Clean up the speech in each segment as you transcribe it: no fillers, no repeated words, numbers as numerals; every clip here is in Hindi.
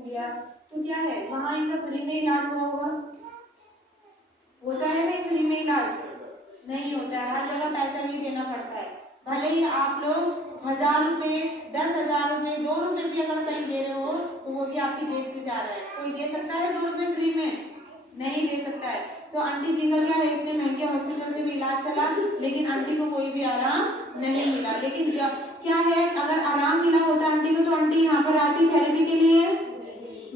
दिया, तो क्या है वहां इनका फ्री में इलाज हुआ होगा? होता है नहीं फ्री में इलाज? नहीं होता है, हर जगह पैसा भी देना पड़ता है। भले ही आप लोग 1000 रुपए, 10,000 रुपए, 2 रुपए भी अगर कहीं दे रहे हो तो वो भी आपकी जेब से जा रहा है। कोई दे सकता है 2 रुपए फ्री में? नहीं दे सकता है। तो आंटी जी का क्या है, इतने महंगे हॉस्पिटल से भी इलाज चला लेकिन आंटी को कोई भी आराम नहीं मिला। लेकिन जब क्या है, अगर आराम मिला होता आंटी को तो आंटी यहाँ पर आती थेरेपी के लिए?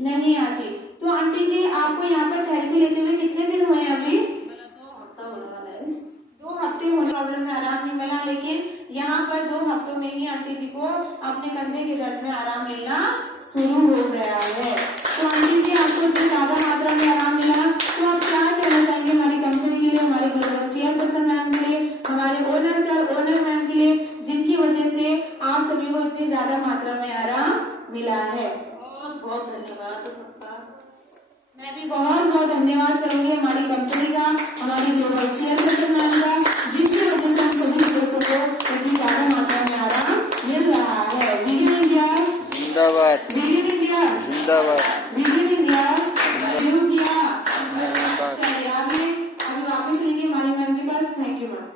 नहीं आती। तो आंटी जी आपको यहाँ पर थेरेपी लेते हुए कितने दिन हुए अभी? 2 हफ्ते होने, प्रॉब्लम में आराम नहीं मिला, लेकिन यहाँ पर 2 हफ्तों में ही आंटी जी को अपने कंधे के दर्द में आराम मिलना शुरू हो गया है। तो आंटी जी आपको इतनी ज्यादा मात्रा में आराम मिला, तो आप क्या कहना चाहेंगे हमारी कंपनी के लिए, हमारे चेयरपर्सन मैम के लिए, हमारे ओनर सर, ओनर मैम के लिए, जिनकी वजह से आप सभी को इतनी ज्यादा मात्रा में आराम मिला है? बहुत बहुत धन्यवाद सबका। मैं भी बहुत बहुत धन्यवाद करूंगी हमारी कंपनी का, हमारी ग्लोबल चेयरपर्सन मैम का, जिसकी वजह से हम सभी सदस्यों को इतनी ज्यादा मात्रा में आराम मिल रहा है। विजन इंडिया जिंदाबाद, विजन इंडिया जिंदाबाद, विजन इंडिया जिंदाबाद। चलिए अभी वापस लेंगे हमारी मैम के पास। Thank you ma'am.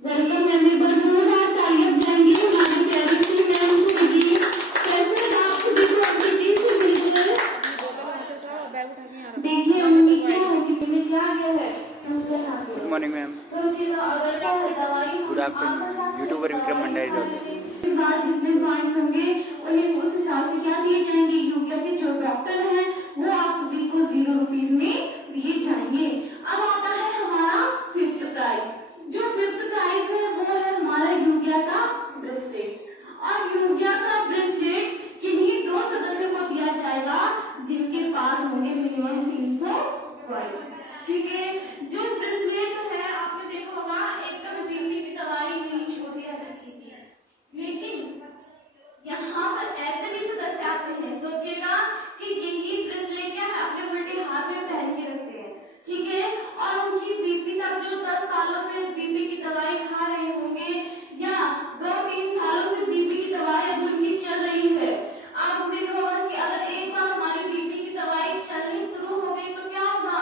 Welcome ma'am, एक बार जोरदार तालियां जाएंगी हमारी प्यारी सी मैम को जी। कैसे आप सभी को अपनी चीज से मिलकर देखिए उनकी क्या है, कितने क्या है। Good morning ma'am. सोचिएगा अगर दवाई, good afternoon. YouTuber Vikram Bhandari doctor. जितने पॉइंट्स होंगे उन्हें उस हिसाब से क्या दिए जाएंगे, क्योंकि अपने जो डॉक्टर हैं वो आप सभी को 0 रुपीज में दिए जाएंगे। अब आता है हमारा 5th प्राइज। जो 5th प्राइज है वो है हमारा यूगिया का ब्रेसलेट, और यूगिया का ब्रेसलेट किन्हीं 2 सदस्यों को दिया जाएगा जिनके पास होंगे मिनिमम 300 पॉइंट। ठीक है, जो ब्रेसलेट है आपने देखा होगा एकदम दिल्ली की दवाई नहीं, छोटी हल्की सी, लेकिन यहाँ पर ऐसे भी सदस्य आते हैं, सोचिएगा कि यही ब्रेसलेट क्या है अपने उल्टे हाथ में पहन के रखते हैं। ठीक है, और उनकी बीपी का जो 10 सालों से बीपी की दवाई खा रहे होंगे या 2-3 सालों से बीपी की दवाई अब उनकी चल रही है, आप देखा होगा कि अगर एक बार हमारी बीपी की दवाई चलनी शुरू हो गई तो क्या होगा,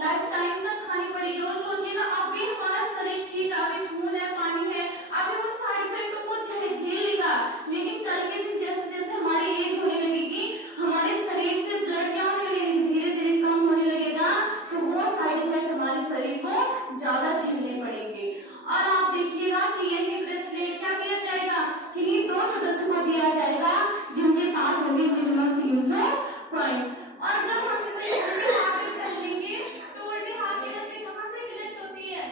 लाइफ टाइम तक खानी पड़ेगी। और सोचिएगा अभी हमारा शरीर ठीक है, अभी खून है, पानी है, अभी उन साइड इफेक्ट को झेलेगा, लेकिन कल के दिन जैसे जैसे हमारी एज होने लगेगी हमारे शरीर से ब्लड क्या होने लगेगा, धीरे धीरे कम होने लगेगा, तो वो साइड इफेक्ट हमारे शरीर को ज्यादा झेलने पड़ेंगे। और आप देखिएगा कि यही ब्रेसलेट क्या किया जाएगा, किन्हीं 2 सदस्यों को दिया जाएगा जिनके पास होंगे मिनिमम 300 पॉइंट। और जब हम इसे उल्टे हाथ में पहनेंगे तो उल्टे हाथ की रस्सी कहाँ से कनेक्ट होती है,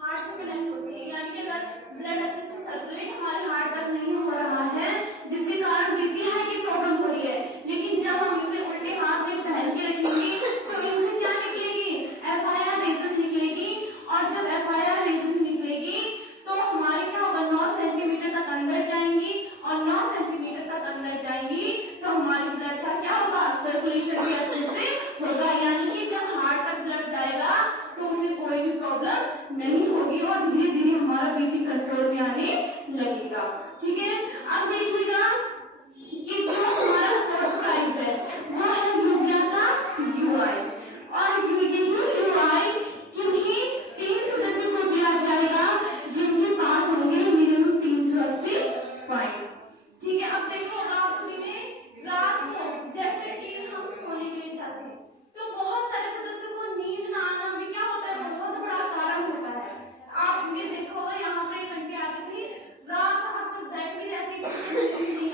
हार्ट से कनेक्ट होती है। यानी कि अगर ब्लड अच्छे से सर्कुलेट हमारे हार्ट तक नहीं हो रहा है जिसके कारण बीपी हाई की प्रॉब्लम हो रही है, लेकिन जब हम इसे उल्टे हाथ में पहन के रखेंगे तो इनसे क्या निकलेगी, FIR रेजिस निकलेगी। और जब FIR रेजिस निकलेगी तो हमारी क्या होगा, 9 सेंटीमीटर तक अंदर जाएंगी, और 9 सेंटीमीटर तक अंदर जाएंगी तो हमारी ब्लड का क्या होगा, सर्कुलेशन भी अच्छे से होगा। यानी कि जब हार्ट तक ब्लड जाएगा तो उसे कोई भी प्रॉब्लम नहीं होगी और धीरे धीरे हमारा बीपी कंट्रोल में आने लगेगा। ठीक है, अब देखिएगा कि जो हमारा 4th प्राइज है वो है यूगिया का UI, और यही UI किन्हीं 3 सदस्यों को दिया जाएगा जिनके पास होंगे मिनिमम 380 पॉइंट। ठीक है, अब देखो आप सभी ने रात को जैसे कि हम सोने के लिए जाते हैं तो बहुत सारे सदस्यों को नींद ना आना भी क्या होता है, बहुत बड़ा कारण होता है। आप ये देखो यहाँ पर एक घंटे आती थी, रात भर बैठी रहती थी, नींद नहीं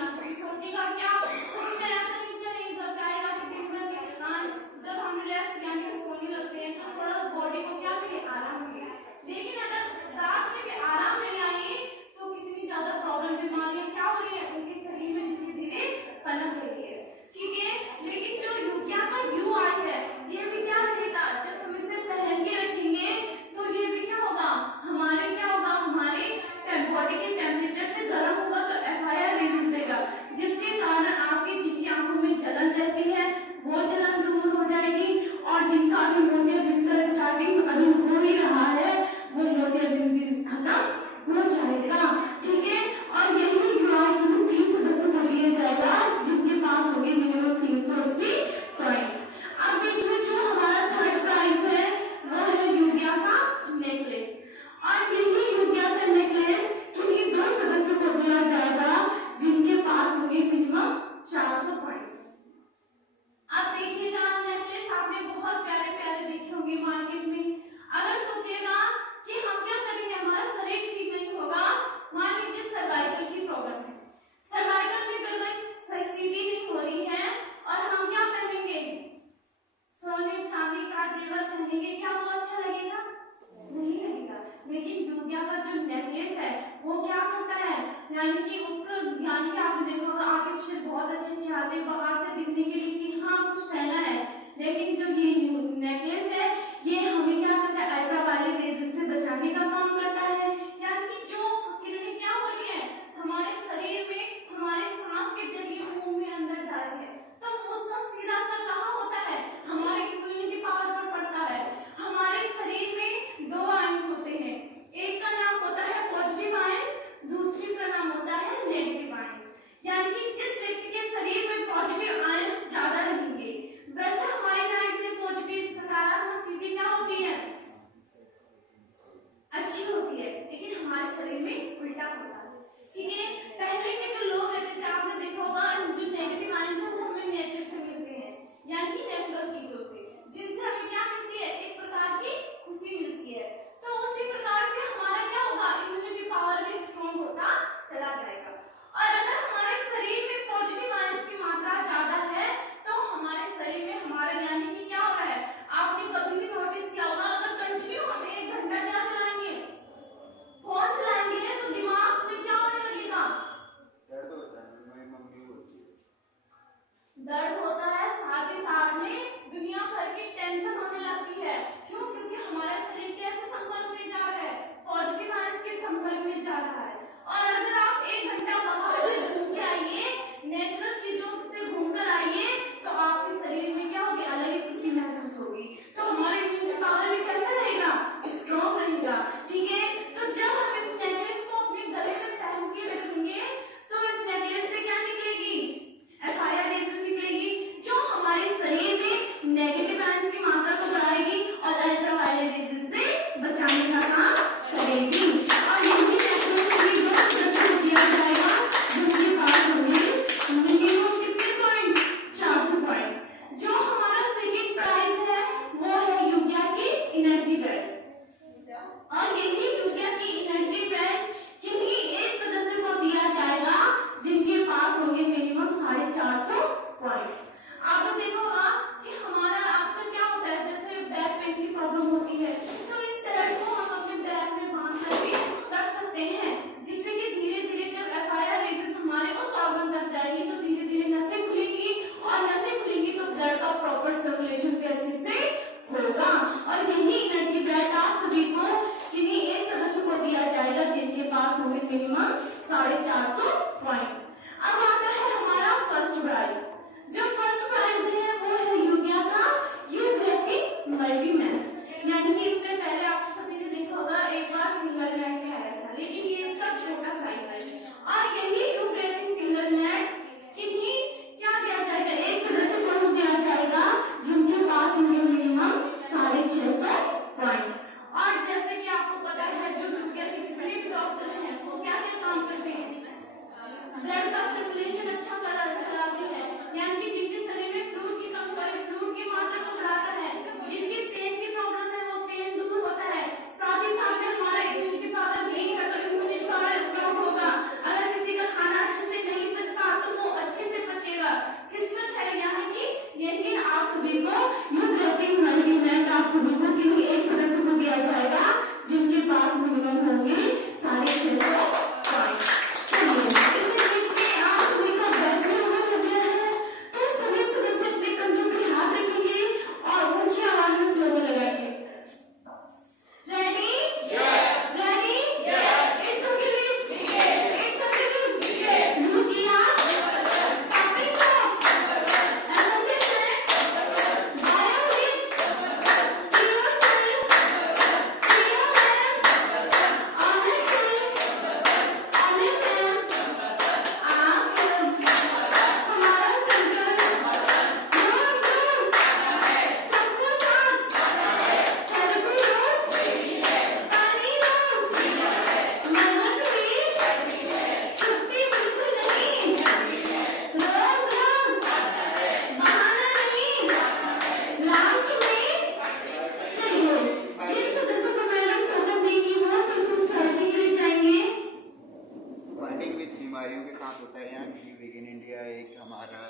हमारा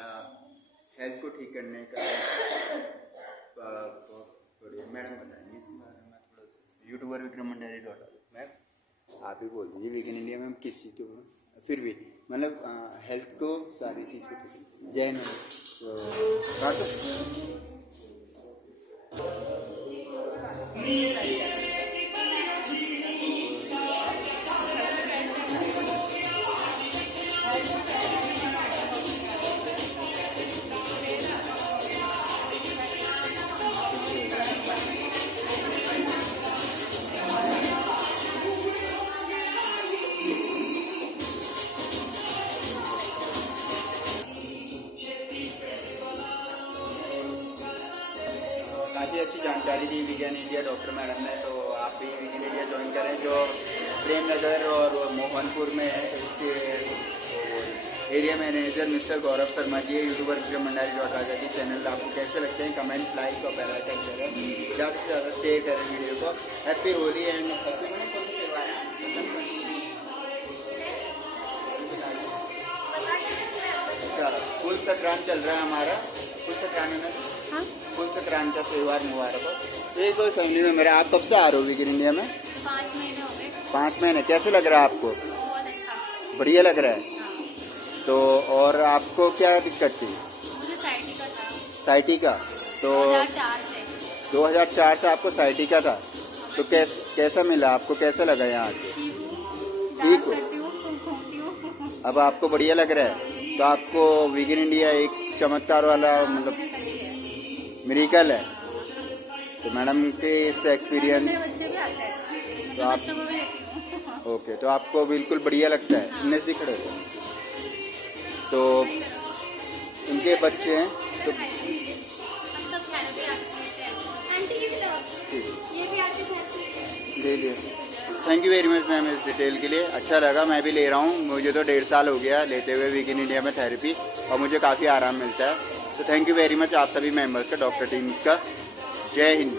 हेल्थ को ठीक करने का थोड़ी मैडम बताएंगे इसके बारे में थोड़ा सा। यूट्यूबर विक्रम भंडारी मैम आप ही बोल दीजिए वीगन इंडिया में हम किस चीज़ के फिर भी मतलब हेल्थ को सारी चीज़ को ठीक। जय हिंद काफ़ी अच्छी जानकारी दी वीगन इंडिया डॉक्टर मैडम ने, तो आप भी वीगन इंडिया ज्वाइन करें जो प्रेम नगर और मोहनपुर में है। तो इसके area manager mister Gaurav Sharma ji है। यूट्यूबर विक्रम भंडारी राजा जी चैनल आपको कैसे लगते हैं कमेंट्स लाइक और बेल आइकन करें, ज़्यादा से ज़्यादा शेयर करें वीडियो को। Happy Holi and happy Holi कौन से त्यौहार हैं? अच्छा फुल संक्रांत चल रहा है हमारा, फुल संक्रांत में फुल संक्रांत का त्यौहार मुबारक हो। एक और फैमिली में मेरे आप कब से आ रहे हो वीगन इंडिया में? 5 महीने हो गए। 5 महीने। कैसे लग रहा है आपको? बहुत अच्छा। बढ़िया लग रहा है। हाँ। तो और आपको क्या दिक्कत थी? मुझे साइटिका था। साइटिका? तो 2004 से आपको साइटिका था। तो कैसा मिला आपको, कैसा लगा यहाँ आके? ठीक हो? अब आपको बढ़िया लग रहा है। तो आपको वीगन इंडिया एक चमत्कार वाला मतलब मिरेकल है। तो मैडम के इस एक्सपीरियंस तो आप ओके, तो आपको बिल्कुल बढ़िया लगता है। हाँ। नजदीक खड़े हो तो उनके बच्चे हैं तो ले लिए। Thank you very much ma'am इस डिटेल के लिए, अच्छा लगा। मैं भी ले रहा हूँ, मुझे तो 1.5 साल हो गया लेते हुए वीगन इंडिया में थेरेपी, और मुझे काफ़ी आराम मिलता है। तो थैंक यू वेरी मच आप सभी मेंबर्स का, डॉक्टर टीम्स का। जय हिंद।